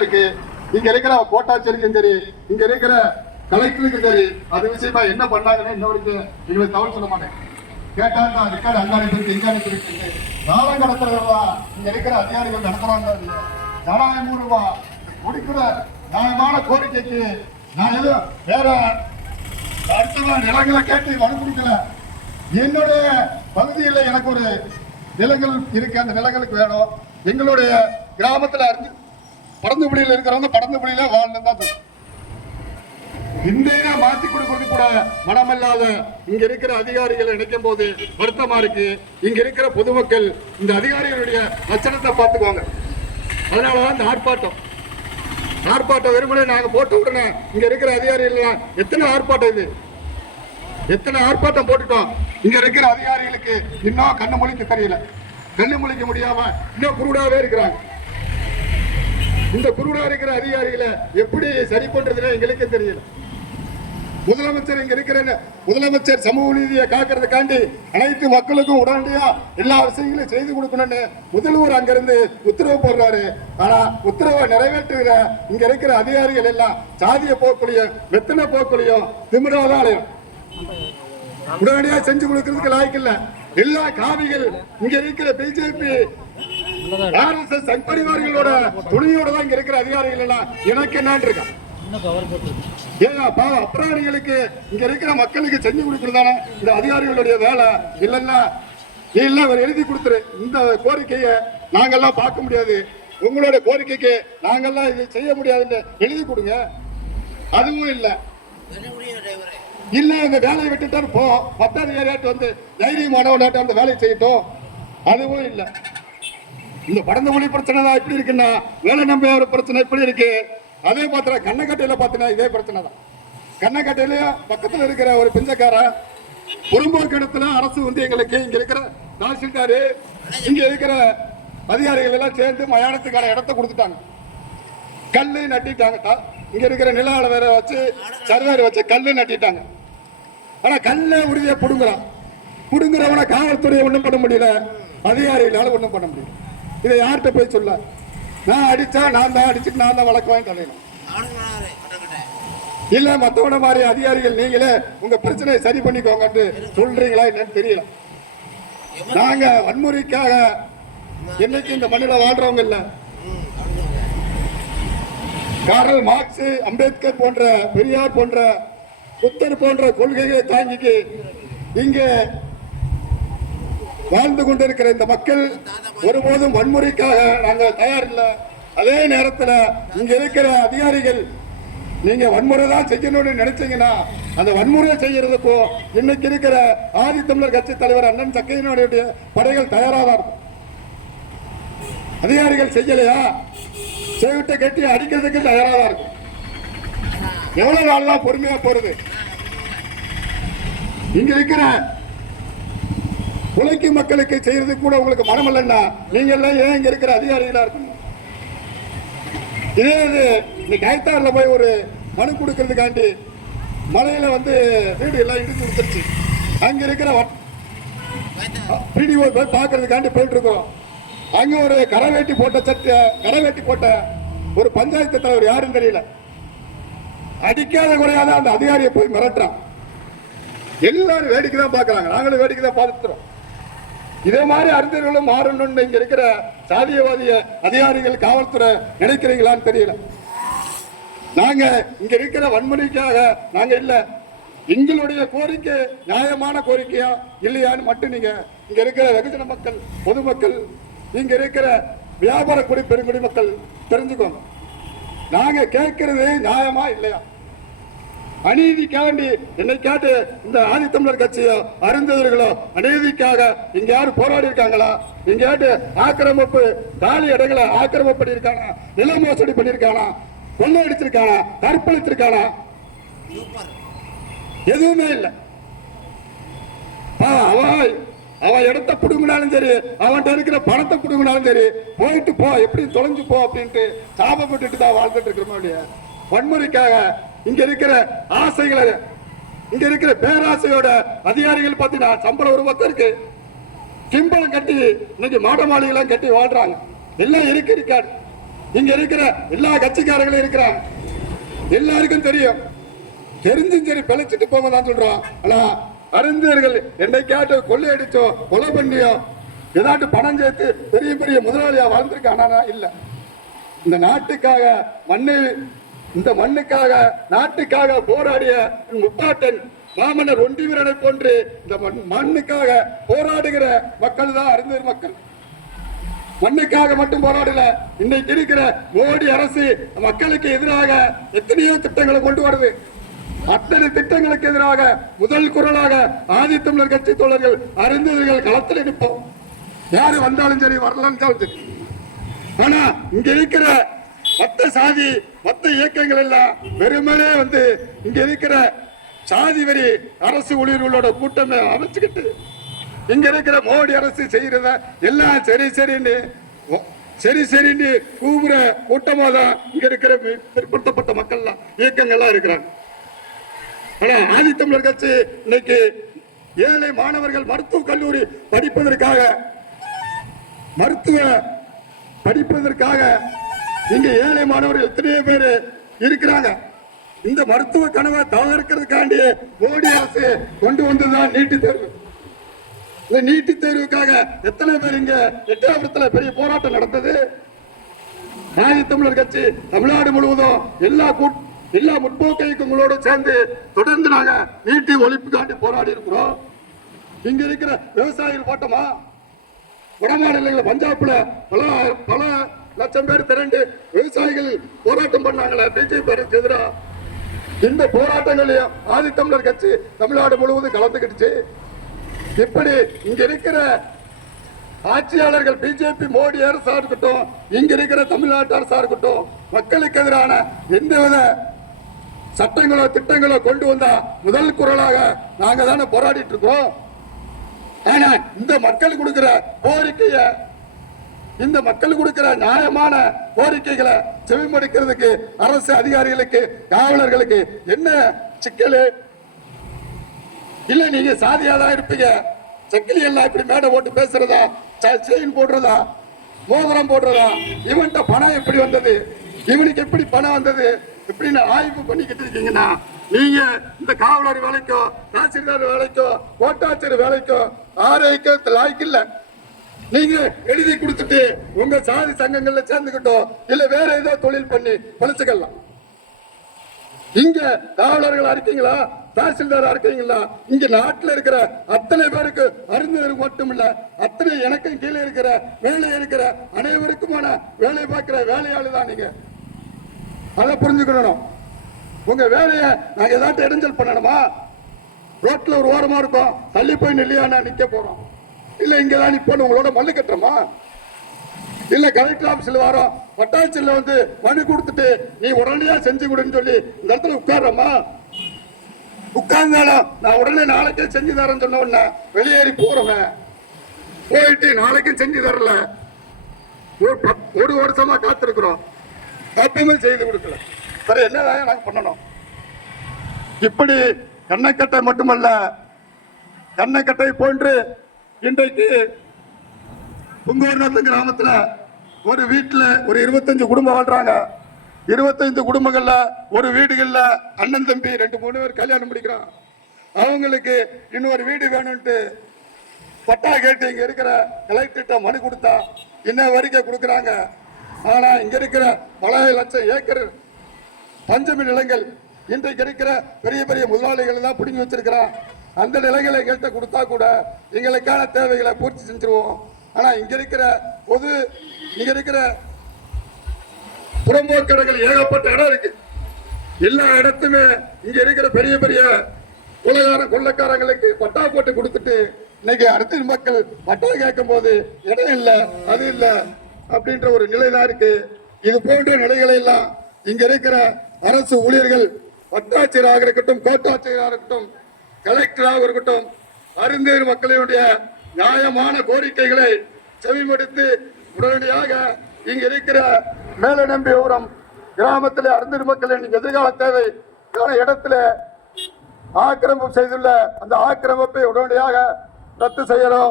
இருக்கு. இங்க இருக்கிற கோட்டாட்சியருக்கும் சரி இங்க இருக்கிற கலெக்டருக்கும் சரி அது விஷயமா என்ன பண்ணாங்கன்னு இன்ன வரைக்கும் எங்களுக்கு தகவல் சொல்ல மாட்டேன். கேட்டா நான் ரெக்கார்டு அங்க அனுப்பியிருக்கு இங்க அனுப்பியிருக்கு காலம் கடத்துறவா இங்க இருக்கிற அதிகாரிகள் நடத்துறாங்க இல்லையா? ஜனநாயகம் ரூபா கொடுக்கிற நியாயமான கோரிக்கைக்கு நான் எதுவும் வேற அடுத்த நிலங்களை கேட்டு மனு கொடுக்கல. என்னுடைய பகுதியில் எனக்கு ஒரு நிலங்கள் இருக்கு. அந்த நிலங்களுக்கு வேணும். எங்களுடைய கிராமத்துல அறிஞ்சு படந்துபடியில் இருக்கிறவங்க படந்துபடியில வாழணும் தான் இந்தியா மாத்தி கொடுக்கறது கூட மனமில்லாத இங்க இருக்கிற அதிகாரிகளை நினைக்கும் போது வருத்தமா இருக்கு. இங்க இருக்கிற பொதுமக்கள் இந்த அதிகாரிகளுடைய லட்சணத்தை பார்த்துக்குவாங்க. அதனாலதான் இந்த ஆர்ப்பாட்டம். ஆர்ப்பாட்டம் வெறுமனே நாங்க போட்டு உடனே இங்க இருக்கிற அதிகாரிகள் எத்தனை ஆர்ப்பாட்டம் இது? எத்தனை ஆர்ப்பாட்டம் போட்டுட்டோம்? இங்க இருக்கிற அதிகாரிகளுக்கு இன்னும் கண்ணு முழிக்க தெரியல. கண்ணு முழிக்க முடியாம இன்னும் குருடாவே இருக்கிறாங்க. இந்த குருடா இருக்கிற அதிகாரிகளை எப்படி சரி பண்றதுன்னு எங்களுக்கு தெரியல. முதலமைச்சர் இங்க இருக்கிற முதலமைச்சர் சமூக நீதியை காக்கிறதுக்காண்டி அனைத்து மக்களுக்கும் உடனடியா எல்லா விஷயங்களையும் செய்து கொடுக்கணும்னு முதல்வர் அங்கிருந்து உத்தரவு போடுறாரு. ஆனா உத்தரவை நிறைவேற்றுகிற இங்க இருக்கிற அதிகாரிகள் எல்லாம் சாதிய போக்குலையும் வெத்தனை போக்குலையும் திமிராதாலையும். உடனடியா செஞ்சு கொடுக்கறதுக்கு லாய்க்கு இல்ல. எல்லா காவிகள் இங்க இருக்கிற பிஜேபி ஆர்எஸ்எஸ் சங்பரிவார்களோட துணியோட தான் இங்க இருக்கிற அதிகாரிகள் எல்லாம் எனக்கு என்னன்னு இருக்கான் ஏங்க பாவம் அப்புறாணிகளுக்கு இங்க இருக்கிற மக்களுக்கு செஞ்சு கொடுக்கறதானே இந்த அதிகாரிகளுடைய வேலை. இல்லைன்னா இல்ல அவர் எழுதி கொடுத்துரு. இந்த கோரிக்கையை நாங்கெல்லாம் பார்க்க முடியாது. உங்களோட கோரிக்கைக்கு நாங்கெல்லாம் இது செய்ய முடியாதுன்னு எழுதி கொடுங்க. அதுவும் இல்லை. இல்ல இந்த வேலையை விட்டுட்டாரு போ. பத்தாவது ஏரியாட்டு வந்து தைரியமானவனாட்டு அந்த வேலையை செய்யட்டும். அதுவும் இல்ல. இந்த படந்த மொழி பிரச்சனை தான் எப்படி இருக்குன்னா வேலை நம்ப ஒரு பிரச்சனை எப்படி இருக்கு. அதே பாத்திரம் கண்ணக்கட்டையில பார்த்தீங்கன்னா இதே பிரச்சனை தான். கண்ணக்கட்டையிலயும் பக்கத்தில் இருக்கிற ஒரு பிஞ்சக்காரன் புறம்போக்கு இடத்துல அரசு வந்து எங்களுக்கு இங்க இருக்கிற தாசில்தாரு இங்க இருக்கிற அதிகாரிகள் எல்லாம் சேர்ந்து மயானத்துக்கான இடத்த கொடுத்துட்டாங்க. கல்லு நட்டிட்டாங்கட்டா இங்க இருக்கிற நில அளவரை வேற வச்சு சர்வேர் வச்சு கல்லு நட்டிட்டாங்க. ஆனா கல்ல உறுதியை புடுங்குறான். பிடுங்குறவனை காவல்துறையை ஒன்றும் பண்ண முடியல. அதிகாரிகளால் ஒன்றும் பண்ண முடியல. இதை யார்கிட்ட போய் சொல்ல? நான் அடிச்சா நான் தான் அடிச்சுட்டு நான் தான் வழக்கு வாங்கி தலையணும் இல்ல மத்தவன மாதிரி அதிகாரிகள் நீங்களே உங்க பிரச்சனையை சரி பண்ணிக்கோங்கன்னு சொல்றீங்களா என்னன்னு தெரியல. நாங்க வன்முறைக்காக என்னைக்கு இந்த மண்ணில வாழ்றவங்க இல்ல. காரல் மார்க்ஸ் அம்பேத்கர் போன்ற பெரியார் போன்ற புத்தர் போன்ற கொள்கைகளை தாங்கிக்கு இங்கே வாழ்ந்து கொண்டிருக்கிற இந்த மக்கள் ஒருபோதும் வன்முறைக்காக நாங்கள் தயார் இல்லை அதே நேரத்தில் இங்க இருக்கிற அதிகாரிகள் நீங்க வன்முறை தான் செய்யணும்னு நினைச்சீங்கன்னா அந்த வன்முறை செய்யறதுக்கோ இன்னைக்கு இருக்கிற ஆதி தமிழர் கட்சி தலைவர் அண்ணன் சக்கையினுடைய படைகள் தயாராக தான் இருக்கும். அதிகாரிகள் செய்யலையா? செவிட்ட கட்டி அடிக்கிறதுக்கு தயாராக தான் இருக்கும். எவ்வளவு நாள் தான் பொறுமையா போறது? இங்க இருக்கிற உழைக்கும் மக்களுக்கு செய்யறது கூட உங்களுக்கு மனம் இல்லைன்னா நீங்க எல்லாம் ஏன் இங்க இருக்கிற அதிகாரிகளா இருக்கணும்? இதே இது இந்த கைத்தாரில் போய் ஒரு மனு கொடுக்கறதுக்காண்டி மலையில வந்து வீடு எல்லாம் இடிஞ்சு கொடுத்துருச்சு அங்க இருக்கிற பிடிஓ போய் பார்க்கறதுக்காண்டி போயிட்டு இருக்கோம் அங்க ஒரு கரவேட்டி போட்ட சட்டை கரவேட்டி போட்ட ஒரு பஞ்சாயத்து தலைவர் யாருன்னு தெரியல. அடிக்காத குறையாத அந்த அதிகாரியை போய் மிரட்டுறான். எல்லாரும் வேடிக்கை தான் பாக்குறாங்க நாங்களும் வேடிக்கை தான் பார்த்துறோம் இதே மாதிரி அறிஞர்களும் மாறணும்னு இங்க இருக்கிற சாதியவாதிய அதிகாரிகள் காவல்துறை நினைக்கிறீங்களான்னு தெரியல. நாங்க இங்க இருக்கிற வன்முறைக்காக நாங்க இல்ல. எங்களுடைய கோரிக்கை நியாயமான கோரிக்கையா இல்லையான்னு மட்டும் நீங்க இங்க இருக்கிற வெகுஜன மக்கள் பொதுமக்கள் இங்க இருக்கிற வியாபார குடி பெருங்குடி மக்கள் தெரிஞ்சுக்கோங்க. நாங்க கேட்கறது நியாயமா இல்லையா? அநீதிக்காண்டி என்னை கேட்டு இந்த ஆதித்தமிழர் கட்சியோ அறிந்தவர்களோ அநீதிக்காக இங்க யாரும் போராடி இருக்காங்களா? இங்கேயாட்டு ஆக்கிரமிப்பு காலி இடங்களை ஆக்கிரமிப்பு பண்ணியிருக்கானா? நில மோசடி பண்ணியிருக்கானா? கொள்ளை அடிச்சிருக்கானா? கற்பழிச்சிருக்கானா? எதுவுமே இல்லை. அவன் அவன் இடத்த புடுங்கினாலும் சரி அவன்கிட்ட இருக்கிற பணத்தை புடுங்கினாலும் சரி போயிட்டு போ எப்படி தொலைஞ்சு போ அப்படின்ட்டு சாபப்பட்டுட்டு தான் வாழ்ந்துட்டு இருக்கிறோம் வன்முறைக்காக இங்க இருக்கிற ஆசைகளை இங்க இருக்கிற பேராசையோட அதிகாரிகள் பார்த்தீங்கன்னா சம்பளம் ஒரு பக்கம் இருக்கு. சிம்பளம் கட்டி இன்னைக்கு மாட மாளிகைலாம் கட்டி வாழ்றாங்க. எல்லாம் இருக்கு இருக்காது. இங்க இருக்கிற எல்லா கட்சிக்காரங்களும் இருக்கிறாங்க. எல்லாருக்கும் தெரியும். தெரிஞ்சும் சரி பிழைச்சிட்டு போங்க தான் சொல்றோம். ஆனா அறிஞர்கள் என்னைக்காட்டு கொள்ளையடிச்சோ கொலை பண்ணியோ ஏதாட்டு பணம் சேர்த்து பெரிய பெரிய முதலாளியா வாழ்ந்திருக்கானா இல்ல. இந்த நாட்டுக்காக மண்ணை இந்த மண்ணுக்காக நாட்டுக்காக போராடிய முப்பாட்டன் மாமன்னர் ஒண்டி வீரனை போன்று இந்த மண்- மண்ணுக்காக போராடுகிற மக்கள் தான் அறிஞர் மக்கள். மண்ணுக்காக மட்டும் போராடல இன்னைக்கு இருக்கிற மோடி அரசு மக்களுக்கு எதிராக எத்தனையோ திட்டங்களை கொண்டு வருது. அத்தனை திட்டங்களுக்கு எதிராக முதல் குரலாக ஆதித்தமிழர் கட்சி தோழர்கள் அறிந்தவர்கள் களத்தில் நிற்போம். யாரு வந்தாலும் சரி வரலான்னு சரி ஆனா இங்க இருக்கிற மற்ற சாதி மற்ற இயக்கங்கள் எல்லாம் வெறுமனே வந்து இங்க இருக்கிற சாதி வரி அரசு ஊழியர்களோட கூட்டமே அமைச்சுக்கிட்டு இங்க இருக்கிற மோடி அரசு செய்யறத எல்லாம் சரி சரின்னு சரி சரின்னு கூவுற கூட்டமா தான் இங்க இருக்கிற பிற்படுத்தப்பட்ட மக்கள்லாம் இயக்கங்கள்லாம் இருக்கிறாங்க. ஆனா ஆதித்தமிழர் கட்சி இன்னைக்கு ஏழை மாணவர்கள் மருத்துவக் கல்லூரி படிப்பதற்காக மருத்துவ படிப்பதற்காக இங்க ஏழை மாணவர்கள் எத்தனையோ பேர் இருக்கிறாங்க. இந்த மருத்துவ கனவை தவிர்க்கிறதுக்காண்டி மோடி அரசு கொண்டு வந்ததுதான் நீட்டு தேர்வு. இந்த நீட்டு தேர்வுக்காக எத்தனை பேர் இங்க எட்டாபுரத்துல பெரிய போராட்டம் நடந்தது? ஆதி தமிழர் கட்சி தமிழ்நாடு முழுவதும் எல்லா கூட் எல்லா முற்போக்கு சேர்ந்து தொடர்ந்து நாங்க நீட்டி ஒழிப்புக்காண்டி போராடி இருக்கிறோம். இங்க இருக்கிற விவசாயிகள் போட்டோமா வடமாநிலங்களில் பஞ்சாப்ல பல பல லட்சம் பேர் திரண்டு விவசாயிகள் போராட்டம் பண்ணாங்களே. பிஜேபி அரசுக்கு எதிராக இந்த போராட்டங்களையும் ஆதித்தமிழர் கட்சி தமிழ்நாடு முழுவதும் கலந்துக்கிடுச்சு இப்படி இங்க இருக்கிற ஆட்சியாளர்கள் பிஜேபி மோடி அரசா இருக்கட்டும் இங்க இருக்கிற தமிழ்நாட்டு அரசா இருக்கட்டும் மக்களுக்கு எதிரான எந்தவித சட்டங்களோ திட்டங்களோ கொண்டு வந்த முதல் குரலாக நாங்க தானே போராடிட்டு இருக்கோம். ஆனா இந்த மக்கள் கொடுக்கிற கோரிக்கையை இந்த மக்கள் கொடுக்கிற நியாயமான கோரிக்கைகளை செவிமடுக்கிறதுக்கு அரசு அதிகாரிகளுக்கு காவலர்களுக்கு என்ன சிக்கல்? இல்ல நீங்க சாதியாதான் இருப்பீங்க. செக்கிலி எல்லாம் இப்படி மேடை போட்டு பேசுறதா? செயின் போடுறதா? மோதிரம் போடுறதா? இவன்கிட்ட பணம் எப்படி வந்தது? இவனுக்கு எப்படி பணம் வந்தது? இப்படின்னு ஆய்வு பண்ணிக்கிட்டு இருக்கீங்கன்னா நீங்க இந்த காவலர் வேலைக்கோ தாசில்தார் வேலைக்கோ கோட்டாட்சியர் வேலைக்கோ ஆரோக்கியத்தில் லாய்க்கு இல்லை நீங்க எழுதி கொடுத்துட்டு உங்க சாதி சங்கங்கள்ல சேர்ந்துக்கிட்டோம் இல்ல வேற ஏதோ தொழில் பண்ணி பழிச்சுக்கலாம். இங்க காவலர்களா இருக்கீங்களா? தாசில்தாரா இருக்கீங்களா? இங்க நாட்டுல இருக்கிற அத்தனை பேருக்கு அறிஞருக்கு மட்டும் இல்ல அத்தனை எனக்கும் கீழே இருக்கிற வேலை இருக்கிற அனைவருக்குமான வேலை பார்க்கிற வேலையாளு தான் நீங்க. அதை புரிஞ்சுக்கணும். உங்க வேலைய நாங்க ஏதாட்டும் இடைஞ்சல் பண்ணணுமா? ரோட்ல ஒரு ஓரமா இருக்கும் தள்ளி போய் நில்லையானா நிக்க போறோம். இல்ல இங்கதான் நிப்போம் உங்களோட மல்லு கட்டுறோமா இல்ல கலெக்டர் ஆபீஸ்ல வரோம் வட்டாட்சியர்ல வந்து மனு கொடுத்துட்டு நீ உடனடியா செஞ்சு கொடுன்னு சொல்லி இந்த இடத்துல உட்கார்றோமா உட்கார்ந்தாலும் நான் உடனே நாளைக்கே செஞ்சு தரேன்னு சொன்ன உடனே வெளியேறி போறவன். போயிட்டு நாளைக்கும் செஞ்சு தரல. ஒரு பத்- ஒரு வருஷமா காத்திருக்கிறோம். அப்பயுமே செய்து கொடுக்கல. வேற என்னதான் நாங்க பண்ணணும்? இப்படி கண்ணக்கட்டை மட்டுமல்ல கண்ணக்கட்டை போன்று இன்றைக்கு புங்கூர்நாத்து கிராமத்தில் ஒரு வீட்டில் ஒரு இருபத்தஞ்சு குடும்பம் வாழ்றாங்க. இருபத்தைந்து குடும்பங்களில் ஒரு வீடுகளில் அண்ணன் தம்பி ரெண்டு மூணு பேர் கல்யாணம் முடிக்கிறான். அவங்களுக்கு இன்னொரு வீடு வேணும்ட்டு பட்டா கேட்டு இங்கே இருக்கிற கலெக்டர்கிட்ட மனு கொடுத்தா இன்ன வரைக்கும் கொடுக்குறாங்க. ஆனால் இங்கே இருக்கிற பல லட்சம் ஏக்கர் பஞ்சமி நிலங்கள் இன்றைக்கு இருக்கிற பெரிய பெரிய முதலாளிகள் தான் பிடுங்கி வச்சிருக்கிறான். அந்த நிலைகளை எங்கள்கிட்ட கொடுத்தா கூட எங்களுக்கான தேவைகளை பூர்த்தி செஞ்சிருவோம். ஆனா இங்க இருக்கிற பொது இங்க இருக்கிற புறம்போக்கடைகள் ஏகப்பட்ட இடம் இருக்கு. எல்லா இடத்துமே இங்க இருக்கிற பெரிய பெரிய கொலைகார கொள்ளக்காரங்களுக்கு பட்டா போட்டு கொடுத்துட்டு இன்னைக்கு அடுத்த மக்கள் பட்டா கேட்கும் போது இடம் இல்லை அது இல்லை அப்படின்ற ஒரு நிலை தான் இருக்கு. இது போன்ற நிலைகளை எல்லாம் இங்க இருக்கிற அரசு ஊழியர்கள் வட்டாட்சியராக இருக்கட்டும் கோட்டாட்சியராக இருக்கட்டும் கலெக்டராக இருக்கட்டும் அறிஞர் மக்களுடைய நியாயமான கோரிக்கைகளை செவிமடுத்து உடனடியாக இங்க இருக்கிற மேலநம்பிபுரம் கிராமத்தில் அறிஞர் மக்களின் எதிர்கால தேவை இடத்துல ஆக்கிரமிப்பு செய்துள்ள அந்த ஆக்கிரமிப்பை உடனடியாக ரத்து செய்யணும்.